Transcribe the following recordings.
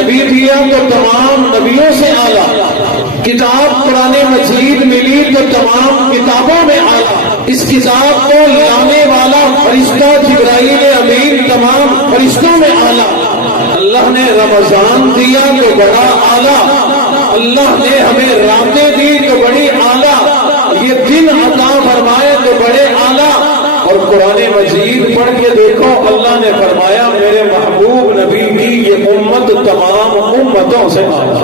نبی دیا تو تمام نبیوں سے اعلیٰ، کتاب قرآن مجید ملی تو تمام کتابوں میں اعلیٰ، اس کتاب کو لانے والا فرشتہ جبرائیل امین تمام فرشتوں میں اعلیٰ، اللہ نے رمضان دیا تو بڑا اعلیٰ، اللہ نے ہمیں راتیں دی تو بڑی اعلیٰ، یہ دن عطا فرمائے تو بڑے اعلیٰ، اور قرآن مجید پڑھ کے دیکھو اللہ نے فرمایا میرے محبوب نبی کی یہ امت تمام امتوں سے اعلیٰ۔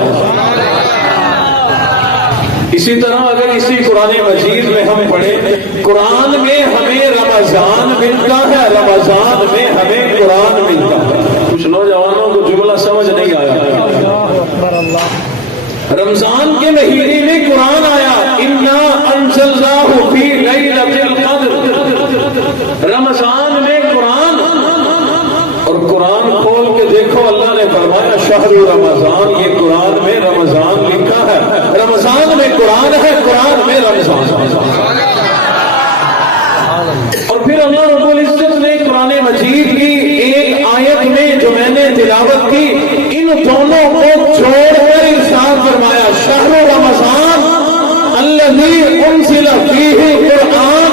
اسی طرح اگر اسی قرآن مجید میں ہم پڑھیں، قرآن میں ہمیں رمضان ملتا ہے، رمضان میں ہمیں قرآن ملتا ہے۔ کچھ نوجوانوں کو جملہ سمجھ نہیں آیا، رمضان کے مہینے میں قرآن آیا، انا انزلناہ فی لیلۃ القدر، رمضان میں قرآن، اور قرآن کھول کے دیکھو اللہ نے فرمایا شہر رمضان، یہ قرآن میں رمضان لکھا ہے، رمضان میں قرآن ہے، قرآن میں رمضان۔ اور پھر اللہ رب العزت نے قرآن مجید کی ایک آیت میں جو میں نے تلاوت کی، ان دونوں کو جوڑ کر ارشاد فرمایا شہر رمضان الذی انزل فیہ القرآن،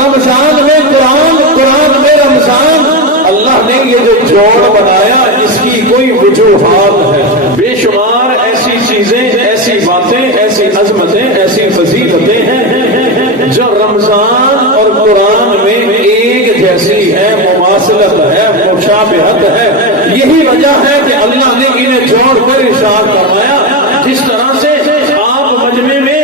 رمضان میں قرآن، قرآن میں رمضان۔ اللہ نے یہ جو جوڑ بنایا اس کی کوئی وجوہات ہے، بے شمار ایسی چیزیں، ایسی باتیں، ایسی عظمتیں، ایسی فضیلتیں ہیں جو رمضان اور قرآن میں ایک جیسی ہے، مماثلت ہے، مشابہت ہے۔ یہی وجہ ہے کہ اللہ نے انہیں جوڑ کر ارشاد فرمایا، جس طرح سے آپ مجمع میں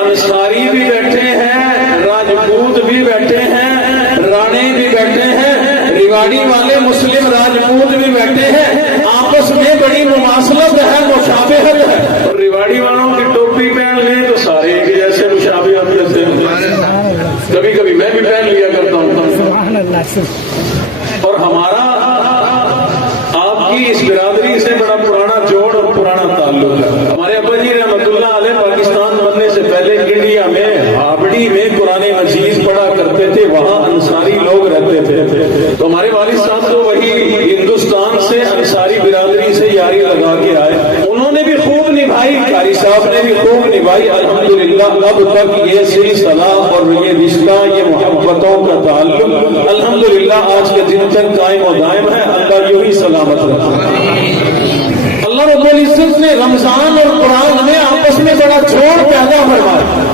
انصاری بھی بیٹھے ہیں، راجپوت بھی بیٹھے ہیں، رانے بھی بیٹھے ہیں، ریواڑی والے مسلم راجپوت بھی بیٹھے ہیں، آپس میں بڑی مماثلت ہے، مشابہت ہے، اور ریواڑی والوں کی ٹوپی پہن لیں تو سارے ایک جیسے مشابہت کرتے ہیں، کبھی کبھی میں بھی پہن لیا کرتا ہوں، اور ہمارا آپ کی اس برادری سے بڑا پرانا جوڑ اور پرانا تعلق ہے۔ ہمارے ابا جی رحمۃ اللہ علیہ پاکستان بننے سے پہلے انڈیا میں ہابڑی میں قرآن مجید پڑھا کرتے تھے، وہاں انصاری لوگ رہتے تھے، تو ہمارے والد صاحب تو وہی ہندوستان سے انصاری برادری سے یاری لگا کے آئے، انہوں نے بھی خوب نبھائی، قاری صاحب نے بھی خوب نبھائی، الحمدللہ اب تک یہ سلسلہ اور یہ رشتہ، یہ محبتوں کا تعلق الحمدللہ آج کے دن تک قائم و دائم ہے، اللہ یوں ہی سلامت رکھے۔ اللہ رب العزت نے رمضان اور قرآن میں آپس میں بڑا جوڑ پیدا فرمایا،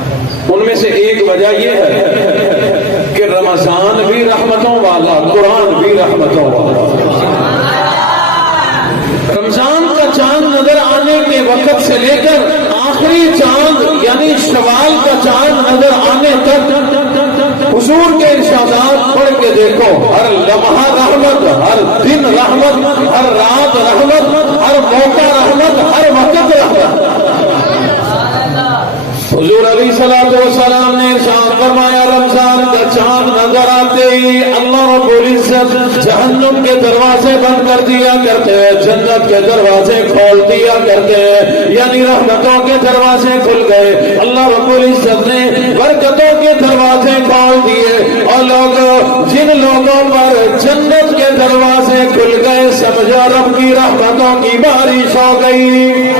ان میں سے ایک وجہ یہ ہے کہ رمضان بھی رحمتوں والا، قرآن بھی رحمتوں والا۔ رمضان کا چاند نظر آنے کے وقت سے لے کر آخری چاند یعنی شوال کا چاند نظر آنے تک حضور کے ارشادات پڑھ کے دیکھو، ہر لمحہ رحمت، ہر دن رحمت، ہر رات رحمت، ہر موقع رحمت، ہر وقت رحمت۔ حضور علیہ السلام نے ارشاد فرمایا رمضان کا چاند نظر آتے ہی اللہ رب العزت جہنم کے دروازے بند کر دیا کرتے ہیں، جنت کے دروازے کھول دیا کرتے ہیں، یعنی رحمتوں کے دروازے کھل گئے، اللہ رب العزت نے برکتوں کے دروازے کھول دیے، اور جن لوگوں پر جنت کے دروازے کھل گئے سمجھو رب کی رحمتوں کی بارش ہو گئی۔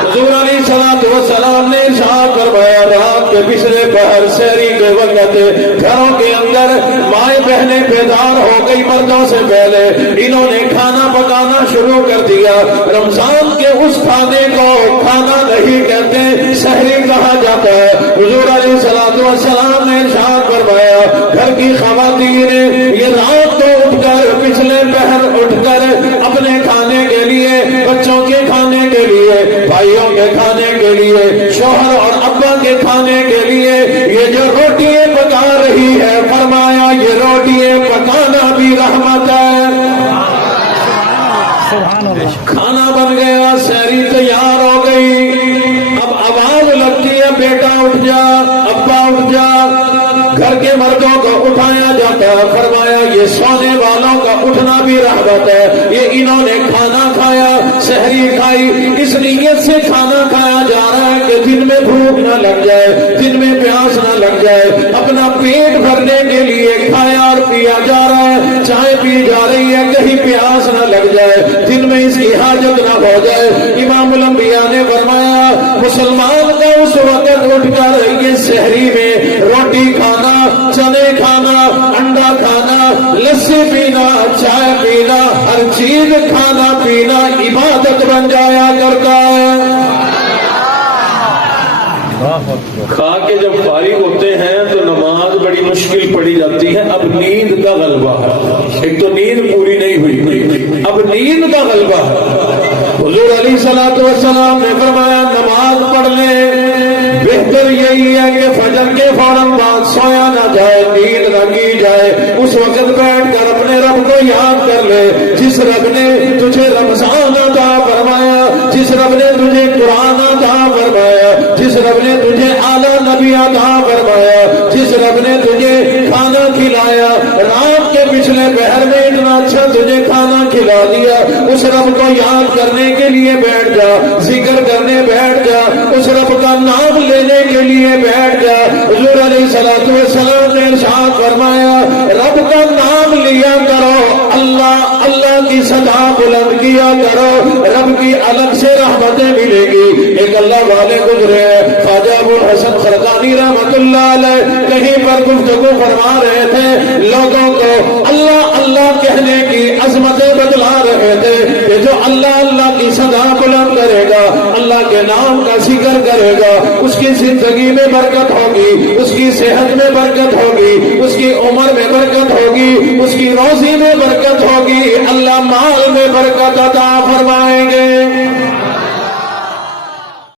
حضور علیہ السلام نے ارشاد فرمایا رات کے پچھلے پہر سحری کے وقت گھروں کے اندر مائیں بہنیں بیدار ہو گئی مردوں سے پہلے، انہوں نے کھانا پکانا شروع کر دیا۔ رمضان کے اس کھانے کو کھانا نہیں کہتے، سحری کہا جاتا ہے۔ حضور علیہ السلام نے ارشاد فرمایا گھر کی خواتین یہ رات کو اٹھ کر پچھلے پہر اٹھ کر اپنے کھانے کے لیے، بچوں کے کھانے کے لیے، بھائیوں کے کھانے کے لیے، شوہر اور ابا کے کھانے کے لیے یہ جو روٹیاں پکا رہی ہے، فرمایا یہ روٹیاں پکانا بھی رحمت ہے۔ کھانا بن گیا، سحری تیار ہو گئی، اب آواز لگتی ہے بیٹا اٹھ جا، ابا اٹھ جا، گھر کے مردوں کو اٹھایا جاتا ہے، فرمایا یہ سونے والوں کا اٹھنا بھی رحمت ہے، یہ انہوں نے کھانا کھایا، سحری کھائی، اس نیت سے کھانا کھایا جا رہا ہے کہ دن میں بھوک نہ لگ جائے، دن میں پیاس نہ لگ جائے، اپنا پیٹ بھرنے کے لیے کھایا اور پیا جا رہا ہے، چائے پی جا رہی ہے کہیں پیاس نہ لگ جائے، دن میں اس کی حاجت نہ ہو جائے۔ امام الانبیاء نے فرمایا مسلمان کا اس وقت اٹھ کر یہ سحری میں روٹی کھانا، چنے کھانا، انڈا کھانا، لسی پینا، چائے پینا، ہر چیز کھانا پینا عبادت بن جایا کرتا ہے۔ کھا کے جب فارغ ہوتے ہیں تو نماز بڑی مشکل پڑی جاتی ہے۔ اب نیند کا غلبہ ہے، ایک تو نیند پوری نہیں ہوئی، اب نیند کا غلبہ ہے۔ حضور علیہ الصلوۃ والسلام نے فرمایا نماز پڑھ لیں، بہتر یہی ہے کہ فجر کے فوراً بعد سویا نہ جائے، نیند نہ کی جائے، اس وقت بیٹھ کر اپنے رب کو یاد کر لے، جس رب نے تجھے رمضان عطا فرمایا، جس رب نے تجھے قرآن عطا فرمایا، جس رب نے تجھے اعلیٰ نبی عطا فرمایا، جس رب نے تجھے کھانا کھلایا، رات کے پچھلے پہر میں اتنا اچھا تجھے کھانا کھلا دیا، اس رب کو یاد کرنے کے لیے بیٹھ جا، ذکر کرنے بیٹھ جا، اس رب کا نام لینے کے لیے بیٹھ جا۔ حضور علیہ الصلوۃ والسلام نے ارشاد فرمایا رب کا نام لیا کرو، اللہ اللہ کی صدا بلند کیا کرو، رب کی الگ سے رحمتیں ملے گی۔ ایک اللہ والے گزرے خواجہ ابو الحسن خرقانی رحمت اللہ علیہ کہیں پر گفتگو فرما رہے تھے، لوگوں کو اللہ اللہ کہنے کی عظمتیں بتلا رہے تھے کہ جو اللہ اللہ کی صدا بلند کرے گا، اللہ کے نام کا ذکر کرے گا، اس کی زندگی میں برکت ہوگی، اس کی صحت میں برکت ہوگی، اس کی عمر میں برکت ہوگی، اس کی روزی میں برکت ہوگی، اللہ مال میں برکت عطا فرمائیں گے۔